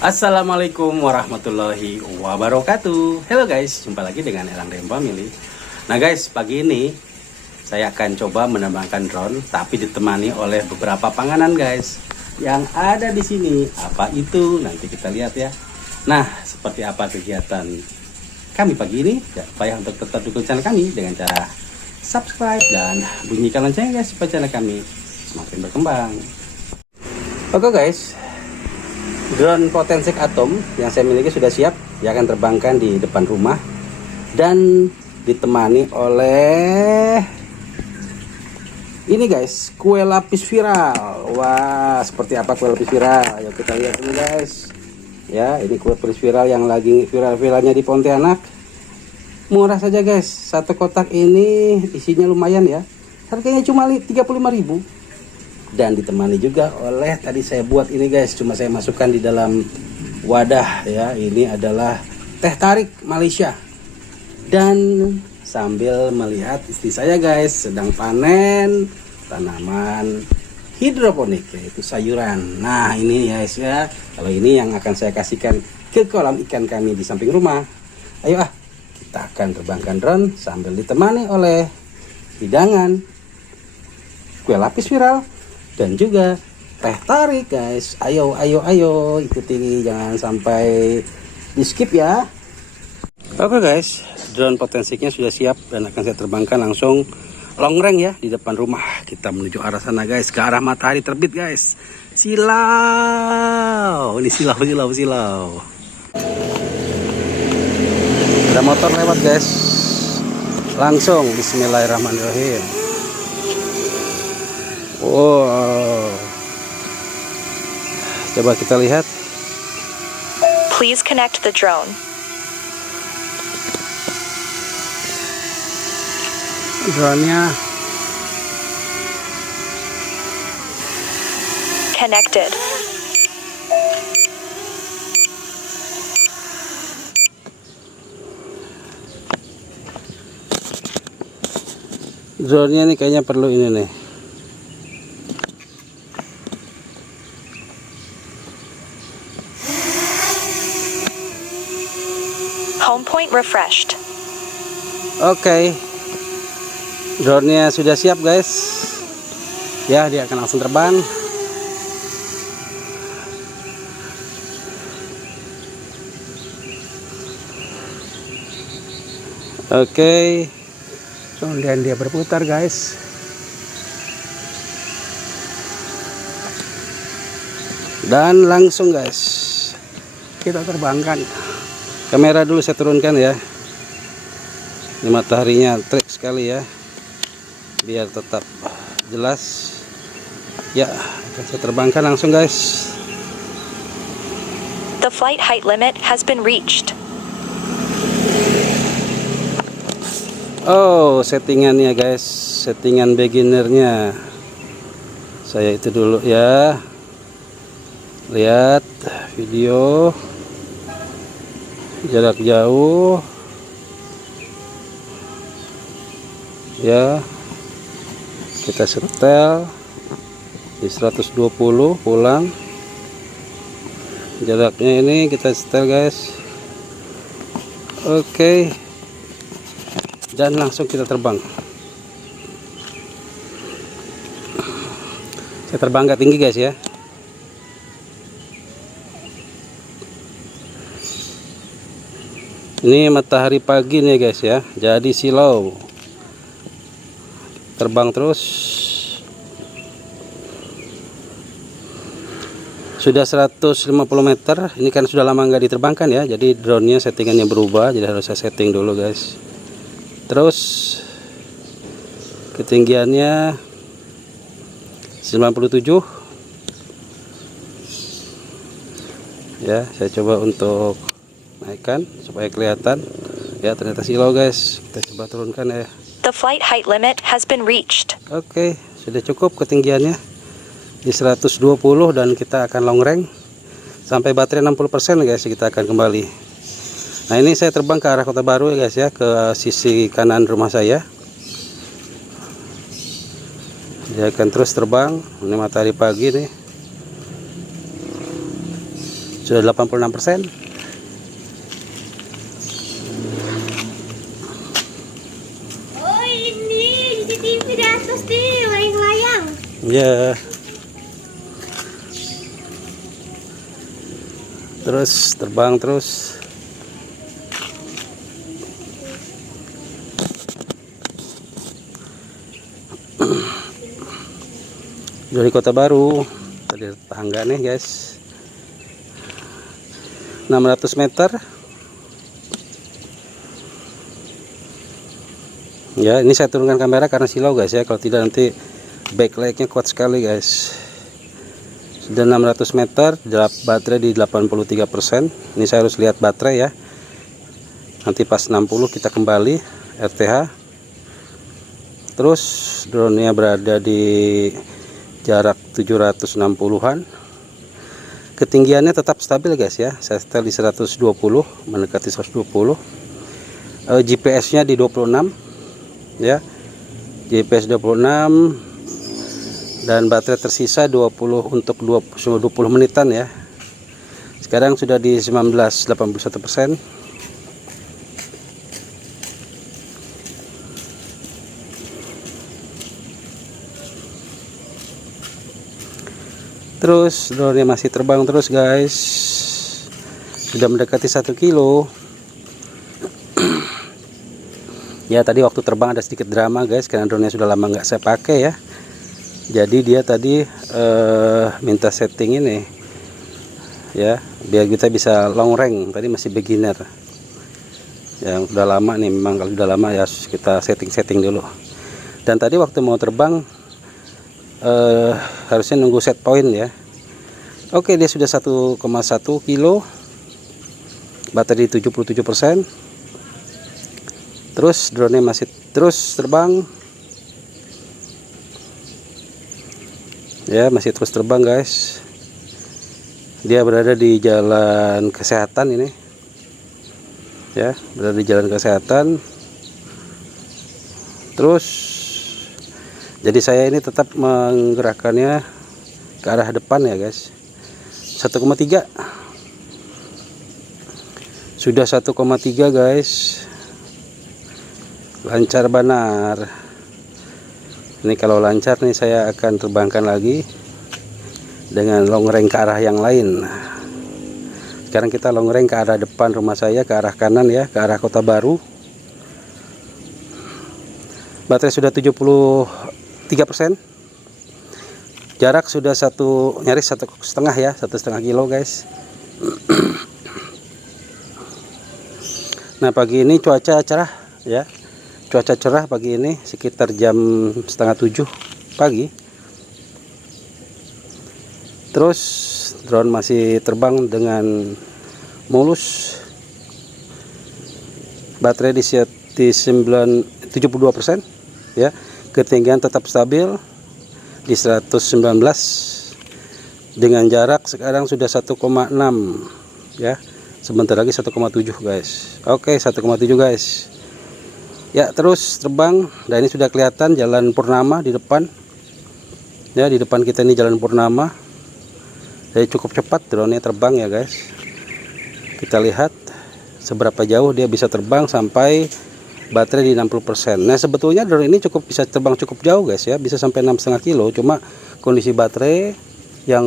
Assalamualaikum warahmatullahi wabarakatuh. Halo guys, jumpa lagi dengan Elang Dream Family. Nah guys, pagi ini saya akan coba menerbangkan drone, tapi ditemani oleh beberapa panganan guys yang ada di sini. Apa itu? Nanti kita lihat ya. Nah, seperti apa kegiatan kami pagi ini? Jangan lupa ya untuk tetap dukung channel kami dengan cara subscribe dan bunyikan loncengnya guys, supaya channel kami semakin berkembang. Oke guys, drone Potensik Atom yang saya miliki sudah siap. Dia akan terbangkan di depan rumah dan ditemani oleh ini guys, kue lapis viral. Wah, seperti apa kue lapis viral? Ayo kita lihat dulu guys. Ya, ini kue lapis viral yang lagi viral-viralnya di Pontianak. Murah saja guys. Satu kotak ini isinya lumayan ya. Harganya cuma 35.000. Dan ditemani juga oleh tadi saya buat ini guys, cuma saya masukkan di dalam wadah ya. Ini adalah teh tarik Malaysia. Dan sambil melihat istri saya guys sedang panen tanaman hidroponik, yaitu sayuran. Nah ini guys ya, kalau ini yang akan saya kasihkan ke kolam ikan kami di samping rumah. Ayo kita akan terbangkan drone sambil ditemani oleh hidangan kue lapis viral dan juga teh tarik guys. Ayo ikuti, jangan sampai di skip ya. Oke guys, drone Potensiknya sudah siap dan akan saya terbangkan langsung long range ya di depan rumah. Kita menuju arah sana guys, ke arah matahari terbit guys. Silau, ini silau. Ada motor lewat guys. Langsung bismillahirrahmanirrahim. Wow. Coba kita lihat. Please connect the drone. Drone-nya Connected. Drone-nya nih kayaknya perlu ini nih. Home point refreshed. Oke. Drone-nya sudah siap guys. Ya, dia akan langsung terbang. Oke. Kemudian dia berputar guys. Dan langsung guys kita terbangkan. Kamera dulu saya turunkan ya. Ini mataharinya terik sekali ya, biar tetap jelas. Ya, akan saya terbangkan langsung guys. The flight height limit has been reached. Oh, settingannya guys, settingan beginnernya. Saya itu dulu ya. Lihat video jarak jauh. Ya. Kita setel di 120 pulang. Jaraknya ini kita setel guys. Oke. Dan langsung kita terbang. Saya terbang agak tinggi guys ya. Ini matahari pagi nih guys ya. Jadi silau. Terbang terus. Sudah 150 meter. Ini kan sudah lama nggak diterbangkan ya. Jadi drone-nya settingannya berubah. Jadi harus saya setting dulu guys. Terus ketinggiannya 97. Ya, saya coba untuk naikkan supaya kelihatan. Ya, ternyata silau guys. Kita coba turunkan ya. The flight height limit has been reached. Oke, sudah cukup ketinggiannya di 120 dan kita akan long range sampai baterai 60% guys. Kita akan kembali. Nah, ini saya terbang ke arah Kota Baru ya guys ya, ke sisi kanan rumah saya. Dia akan terus terbang. Ini matahari pagi nih. sudah 86%. Oh ini CCTV di atas nih, layang-layang. Ya. Terus terbang terus. Dari Kota Baru, dari tetangga nih guys, 600 meter. Ya, ini saya turunkan kamera karena silau guys ya, kalau tidak nanti backlightnya kuat sekali guys. Sudah 600 meter, baterai di 83%. Ini saya harus lihat baterai ya. Nanti pas 60 kita kembali RTH. Terus drone-nya berada di jarak 760-an. Ketinggiannya tetap stabil guys ya. Saya setel di 120, mendekati 120. GPS-nya di 26 ya. GPS 26 dan baterai tersisa 20 untuk 20 menitan ya. Sekarang sudah di 1981%. Terus drone masih terbang terus guys, sudah mendekati 1 kilo. Ya tadi waktu terbang ada sedikit drama guys, karena drone sudah lama nggak saya pakai ya. Jadi dia tadi minta setting ini ya, biar kita bisa long range. Tadi masih beginner, yang udah lama nih, memang kalau udah lama ya kita setting dulu. Dan tadi waktu mau terbang harusnya nunggu set point ya. Oke, dia sudah 1,1 kilo, baterai 77%. Terus drone masih terus terbang ya, masih terus terbang guys. Dia berada di jalan kesehatan ini ya, berada di jalan kesehatan. Terus jadi saya ini tetap menggerakkannya ke arah depan ya guys. 1,3 sudah 1,3 guys, lancar benar. Ini kalau lancar nih saya akan terbangkan lagi dengan long range ke arah yang lain. Sekarang kita long range ke arah depan rumah saya, ke arah kanan ya, ke arah Kota Baru. Baterai sudah 73%. Jarak sudah nyaris 1,5 ya, 1,5 kilo guys. Nah pagi ini cuaca cerah ya, cuaca cerah pagi ini sekitar jam 6:30 pagi. Terus drone masih terbang dengan mulus. Baterai di 72% ya, ketinggian tetap stabil di 119 dengan jarak sekarang sudah 1,6 ya, sebentar lagi 1,7 guys. Oke, 1,7 guys ya. Terus terbang, dan ini sudah kelihatan jalan Purnama di depan ya, di depan kita ini jalan Purnama. Jadi cukup cepat drone-nya terbang ya guys. Kita lihat seberapa jauh dia bisa terbang sampai baterai di 60%. Nah sebetulnya drone ini bisa terbang cukup jauh guys ya, bisa sampai 6,5 kilo. Cuma kondisi baterai yang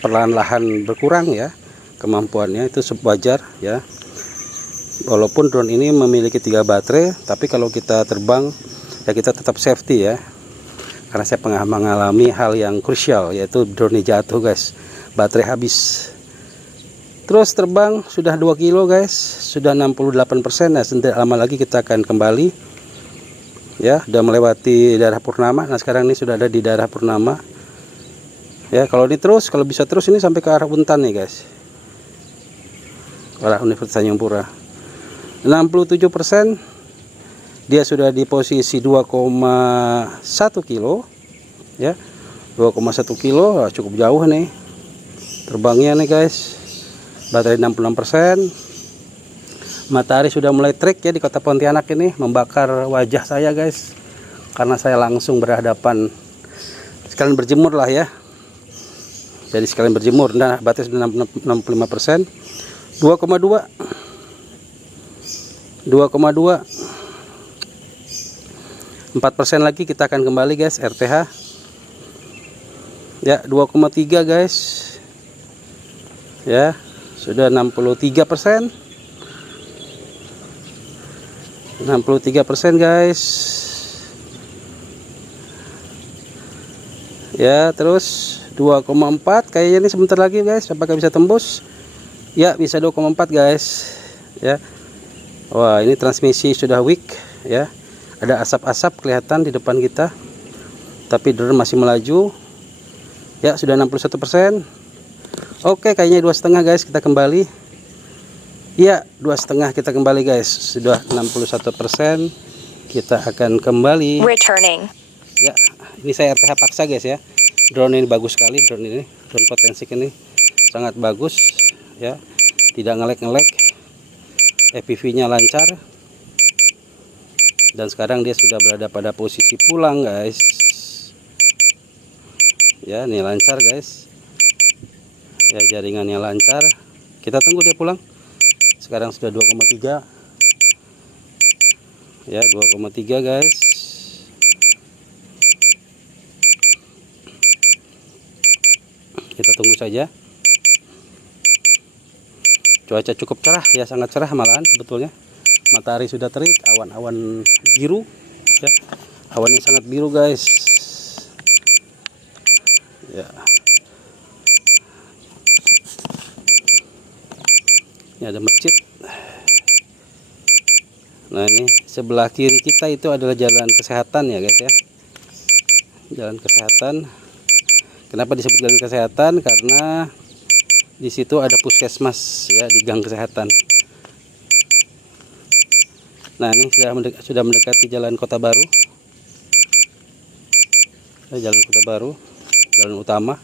perlahan-lahan berkurang ya kemampuannya, itu wajar ya. Walaupun drone ini memiliki 3 baterai, tapi kalau kita terbang ya kita tetap safety ya. Karena saya pernah mengalami hal yang krusial, yaitu drone jatuh guys, baterai habis. Terus terbang sudah 2 kilo guys, sudah 68%. Nah sebentar lama lagi kita akan kembali ya, sudah melewati daerah Purnama. Nah sekarang ini sudah ada di daerah Purnama ya. Kalau ini terus, kalau bisa terus ini sampai ke arah Untan nih guys, arah Universitas Tanjung Pura. 67%, dia sudah di posisi 2,1 kilo ya, 2,1 kilo. Cukup jauh nih terbangnya nih guys. Baterai 66%. Matahari sudah mulai terik ya di kota Pontianak ini, membakar wajah saya guys, karena saya langsung berhadapan. Sekalian berjemur lah ya, jadi sekalian berjemur. Nah, baterai sudah 65%. 2,2 4% lagi kita akan kembali guys, RTH ya. 2,3 guys ya, sudah 63%. 63% guys ya. Terus 2,4 kayaknya ini sebentar lagi guys, apakah bisa tembus? Ya, bisa 2,4 guys ya. Wah, ini transmisi sudah weak ya, ada asap-asap kelihatan di depan kita, tapi drone masih melaju ya. Sudah 61%. Oke, kayaknya 2,5 guys, kita kembali ya. 2,5 kita kembali guys, sudah 61%. Kita akan kembali Returning. ya. Ini saya RTH paksa guys ya. Drone ini bagus sekali, drone Potensik ini sangat bagus ya, tidak ngelek-ngelek, FPV nya lancar, dan sekarang dia sudah berada pada posisi pulang guys ya. Ini lancar guys ya, jaringannya lancar. Kita tunggu dia pulang. Sekarang sudah 2,3 ya, 2,3 guys. Kita tunggu saja. Cuaca cukup cerah ya, sangat cerah malahan sebetulnya. Matahari sudah terik, awan-awan biru ya. Awannya sangat biru guys ya. Ini ada masjid. Nah, ini sebelah kiri kita itu adalah jalan kesehatan ya guys ya. Jalan kesehatan. Kenapa disebut jalan kesehatan? Karena di situ ada puskesmas ya, di gang kesehatan. Nah, ini sudah mendekati jalan Kota Baru. Jalan Kota Baru, jalan utama.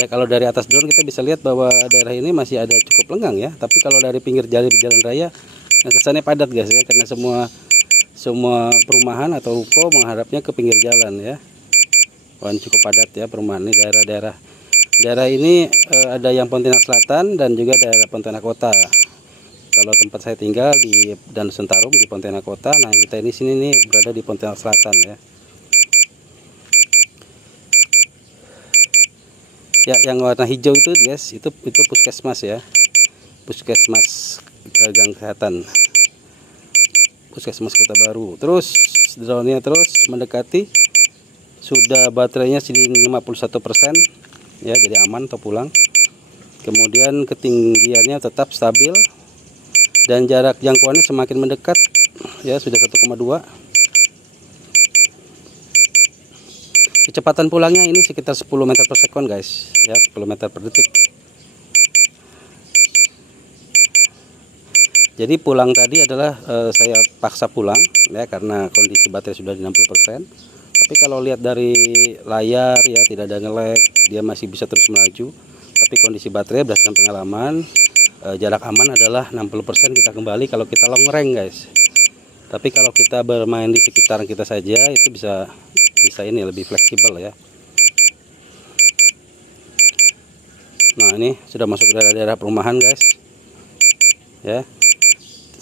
Ya, kalau dari atas drone kita bisa lihat bahwa daerah ini masih ada cukup lengang ya. Tapi kalau dari pinggir jalan raya, kesannya padat guys ya, karena semua perumahan atau ruko menghadapnya ke pinggir jalan ya. Cukup padat ya perumahan ini. Daerah ini ada yang Pontianak Selatan dan juga daerah Pontianak Kota. Kalau tempat saya tinggal di Dan Sentarum di Pontianak Kota. Nah, kita ini sini nih berada di Pontianak Selatan ya. Ya, yang warna hijau itu guys, itu puskesmas ya. Puskesmas gang kesehatan. Puskesmas Kota Baru. Terus drone-nya terus mendekati. Sudah baterainya di 51% ya, jadi aman atau pulang. Kemudian ketinggiannya tetap stabil dan jarak jangkauannya semakin mendekat ya, sudah 1,2. Kecepatan pulangnya ini sekitar 10 meter per sekon guys ya, 10 meter per detik. Jadi pulang tadi adalah saya paksa pulang ya, karena kondisi baterai sudah di 60%. Tapi kalau lihat dari layar ya, tidak ada nge-lag, dia masih bisa terus melaju. Tapi kondisi baterai berdasarkan pengalaman, jarak aman adalah 60%. Kita kembali kalau kita long range guys. Tapi kalau kita bermain di sekitaran kita saja, itu bisa ini lebih fleksibel ya. Nah, ini sudah masuk ke daerah perumahan guys ya.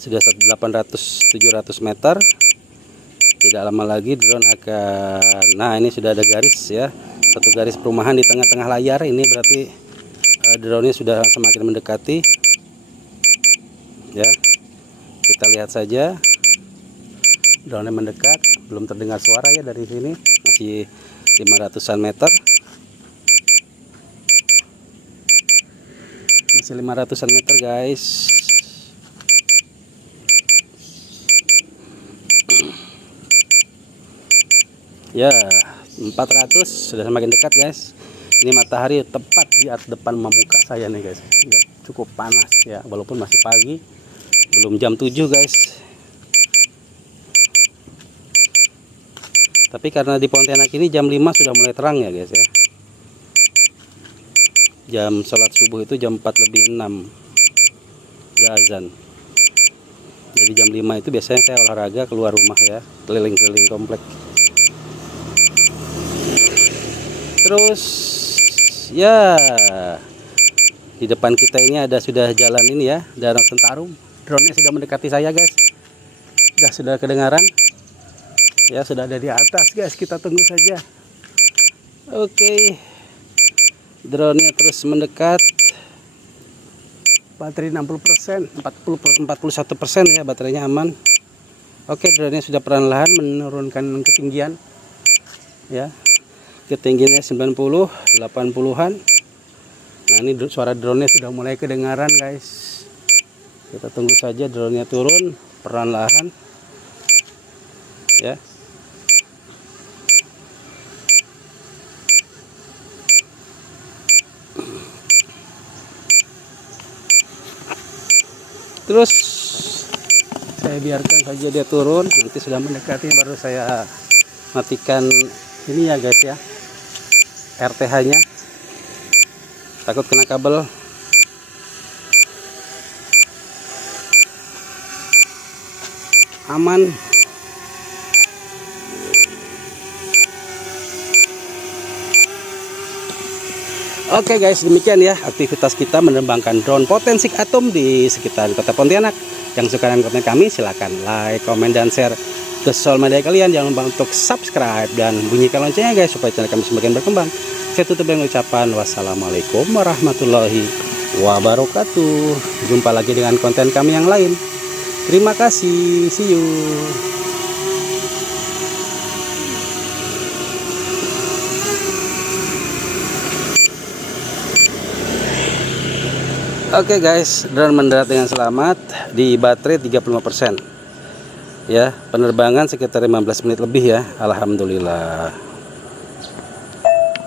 Sudah 800-700 meter. Tidak lama lagi drone akan, nah ini sudah ada garis ya, satu garis perumahan di tengah-tengah layar. Ini berarti drone-nya sudah semakin mendekati ya. Kita lihat saja, drone-nya mendekat, belum terdengar suara ya dari sini, masih 500-an meter, masih 500-an meter guys. Ya, 400 sudah semakin dekat guys. Ini matahari tepat di depan muka saya nih guys. Ya, cukup panas ya, walaupun masih pagi, belum jam 7 guys. Tapi karena di Pontianak ini jam 5 sudah mulai terang ya guys ya. Jam sholat subuh itu jam 4:06 udah azan. Jadi jam 5 itu biasanya saya olahraga keluar rumah ya, keliling-keliling komplek. Terus ya, di depan kita ini sudah jalan ini ya, Danau Sentarum. Drone-nya sudah mendekati saya guys. Sudah kedengaran. Ya, sudah ada di atas guys, kita tunggu saja. Oke. Drone-nya terus mendekat. Baterai 60%, 41% ya, baterainya aman. Oke, drone-nya sudah perlahan-lahan menurunkan ketinggian. Ya. Ketinggiannya 90, 80-an. Nah, ini suara drone-nya sudah mulai kedengaran guys. Kita tunggu saja drone-nya turun perlahan-lahan. Ya. Terus saya biarkan saja dia turun, nanti sudah mendekati baru saya matikan ini ya guys ya, RTH-nya. Takut kena kabel. Aman. Oke guys, demikian ya aktivitas kita menerbangkan drone Potensic Atom di sekitar kota Pontianak. Yang suka dengan konten kami silahkan like, komen, dan share ke sosial media kalian. Jangan lupa untuk subscribe dan bunyikan loncengnya guys, supaya channel kami semakin berkembang. Saya tutup dengan ucapan wassalamualaikum warahmatullahi wabarakatuh. Jumpa lagi dengan konten kami yang lain. Terima kasih, see you. Oke guys, drone mendarat dengan selamat di baterai 35%. Ya, penerbangan sekitar 15 menit lebih ya. Alhamdulillah.